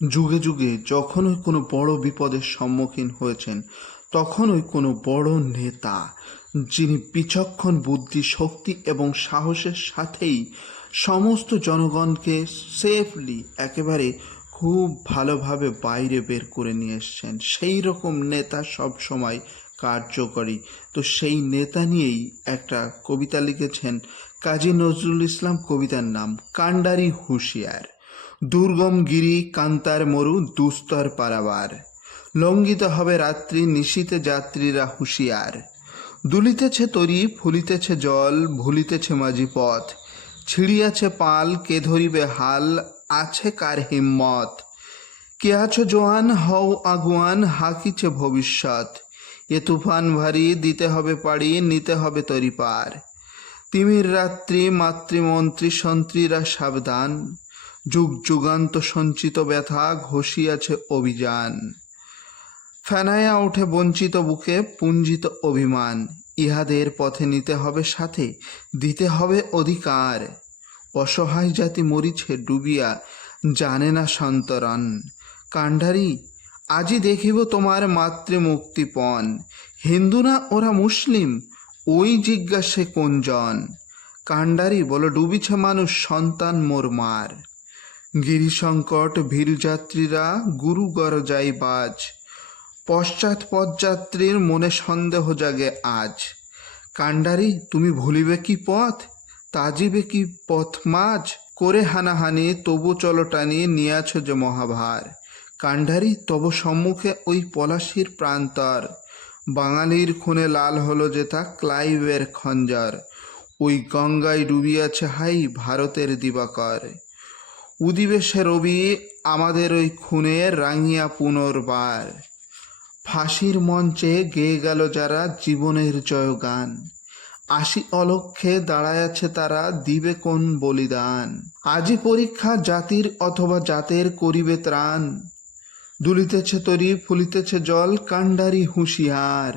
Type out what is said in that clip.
যুগে যুগে যখনই কোনো বড় বিপদের সম্মুখীন হয়েছেন, তখনই কোনো বড় নেতা যিনি বিচক্ষণ বুদ্ধি, শক্তি এবং সাহসের সাথেই সমস্ত জনগণকে সেফলি একেবারে খুব ভালোভাবে বাইরে বের করে নিয়ে এসছেন, সেই রকম নেতা সব সময় কার্যকরী। তো সেই নেতা নিয়েই একটা কবিতা লিখেছেন কাজী নজরুল ইসলাম। কবিতার নাম কান্ডারি হুঁশিয়ার। দুর্গম গিরি কান্তার মরু দুস্তর পারাবার, লঙ্ঘিত হবে রাত্রি নিশীতে যাত্রীরা হুঁশিয়ার। দুলিতেছে তরি ফুলিতেছে জল ভুলিতেছে মাঝি পথ, ছিড়িয়াছে পাল কে ধরিবে হাল, আছে কার হিম্মত। কে আছো জোয়ান হও আগুয়ান হাকিছে ভবিষ্যৎ, এ তুফান ভারী দিতে হবে পাড়ি নিতে হবে তরি পার। তিমির রাত্রি মাতৃমন্ত্রী সন্ত্রীরা সাবধান, যুগ যুগান্ত সঞ্চিত ব্যথা ঘষিয়াছে অভিযান। ফেনায়া ওঠে বঞ্চিত বুকে পুঞ্জিত অভিমান, ইহাদের পথে নিতে হবে সাথে দিতে হবে অধিকার। অসহায় জাতি মরিছে ডুবিয়া জানে না সন্তরণ, কান্ডারি আজি দেখিব তোমার মাতৃমুক্তিপণ। হিন্দু না ওরা মুসলিম ওই জিজ্ঞাসে কোনজন, কান্ডারি বলো ডুবিছে মানুষ সন্তান মোর মার। গিরিসংকট ভীরযাত্রীরা গুরু গরজাই বাজ, পশ্চাৎ পদযাত্রীর মনে সন্দেহ জাগে আজ। কান্ডারি তুমি ভুলিবে কি পথ তাজিবে কি পথ মাঝ, করে হানাহানি তবু চলো টানি নিয়াছ যে মহাভার। কান্ডারি তব সম্মুখে ওই পলাশির প্রান্তর, বাঙালির খুনে লাল হলো যেথা ক্লাইভের খঞ্জর। ওই গঙ্গায় ডুবিয়াছে হাই ভারতের দিবাকর, উদিবে সে রবি আমাদের ওই খুনে রাঙিয়া পুনর্বার। ফাঁসির মঞ্চে গেয়ে গেল যারা জীবনের জয়গান, আশি অলক্ষে দাঁড়ায়াছে তারা দিবে কোন বলিদান। আজি পরীক্ষা জাতির অথবা জাতের করিবে ত্রাণ, দুলিতেছে তরি ফুলিতেছে জল কান্ডারি হুঁশিয়ার।